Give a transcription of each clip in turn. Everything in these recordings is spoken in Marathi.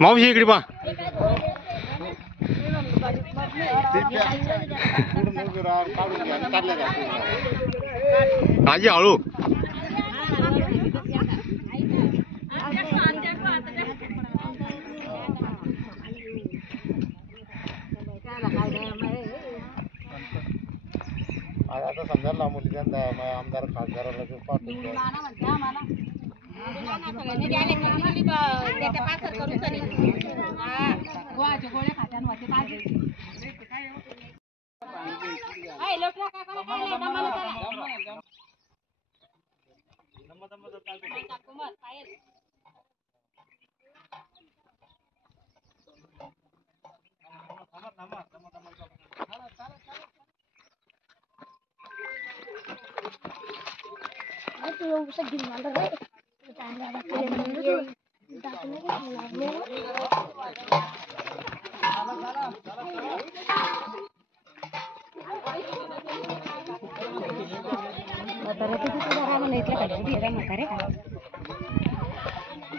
मावशी इकडे पा आजी हळू आता समजा मुली आमदार खासदाराला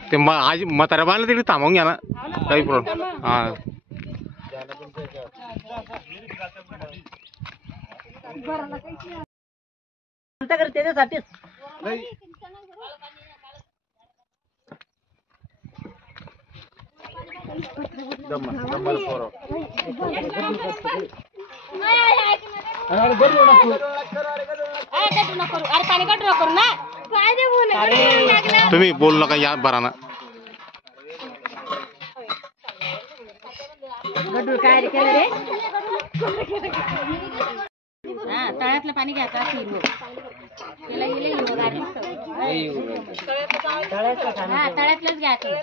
ते आज म्हाताऱ्या बांधलं तरी थांबवून घ्या ना काही प्रॉब्लेम हा त्याच्यासाठीच तुम्ही बोल नका या बरा ना काय केलं रे तळ्यातलं पाणी घ्यायचं तळ्यातलंच घ्यायचं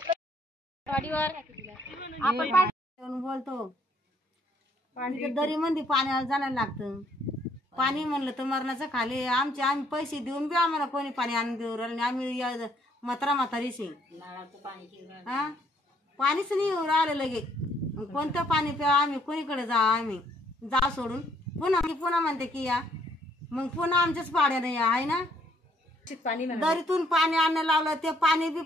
आपण बोलतो पाणी दरी मध्ये पाण्याला जायला लागतं पाणी म्हणलं तर मरणाचं खाली आम्ही पैसे देऊन बी आम्हाला कोणी पाणी आणून देऊ राहिलं आम्ही म्हातारीशी हा पाणीच नाही येऊ राहिलं लगे कोणतं पाणी प्या आम्ही कोणीकडे जा आम्ही जा सोडून पुन्हा म्हणते की या मग पुन्हा आमच्याच पाण्याने या आहे ना दरीतून पाणी आणणं लावलं ते पाणी बी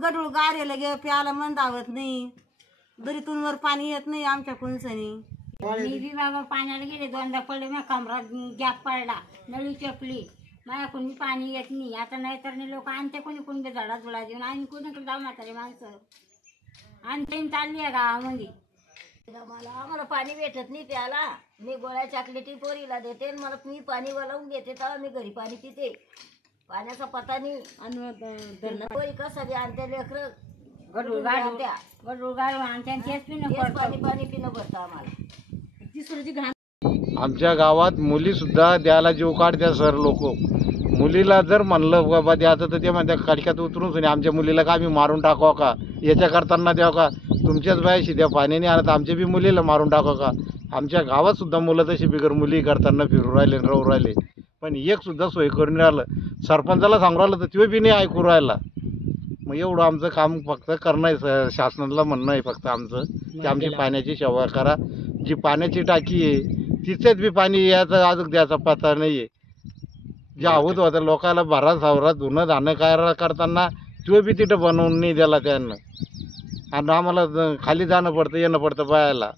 गडूळ गार लगे प्यायला मन धावत नाही दरीतून वर पाणी येत नाही आमच्या कोणसनी मी बी बाबा पाण्याला गेले दोनदा पडले मग कमरात गॅप पडला नळी चपली माझ्याकडून मी पाणी येत नाही आता नाही तर लोक आणते कोणी झाडा झुडा देऊन आणि कोणीकडे जाऊ नका रे माणसं आणि ट्रेन चालली आहे गावामध्ये आम्हाला पाणी भेटत नाही प्याला मी गोळ्या चॉकलेटी पोरीला देते मला मी पाणी वळवून घेते तेव्हा मी घरी पाणी पिते पाण्याचा पता नाही आणि पोरी कसं बी आणते लेकरं गडूळ गाडू आणते पाणी पिणं पडतं आम्हाला आमच्या गावात मुली सुद्धा द्यायला जीव काढत्या सर लोक मुलीला जर म्हणलं बाबा द्यायचं तर ते म्हणत्या खडक्यात उतरून आमच्या मुलीला का आम्ही मारून टाकावं का याच्या करताना द्यावं का तुमच्याच बायाशी द्या पाण्याने आणत आमच्या बी मुलीला मारून टाकावं का आमच्या गावात सुद्धा मुलं तशी बिगर मुली करताना फिरू राहिले राहू राहिले पण एक सुद्धा सोय करून राहिलं सरपंचाला सांगू राहिलं तर तो बी नाही ऐकू राहिला मग एवढं आमचं काम फक्त करणं आहे शासनाला म्हणणं आहे फक्त आमचं की आमची पाण्याची सेवा करा जी पाण्याची टाकी आहे तिच्यात बी पाणी यायचं अजून द्यायचा पत्ता नाही आहे जे आहोत होतं लोकांना भरा सावरा धुणं धाणं काय करताना तो बी तिथं बनवून नाही द्याला त्यांना आणि आम्हाला खाली जाणं पडतं येणं पडतं बायाला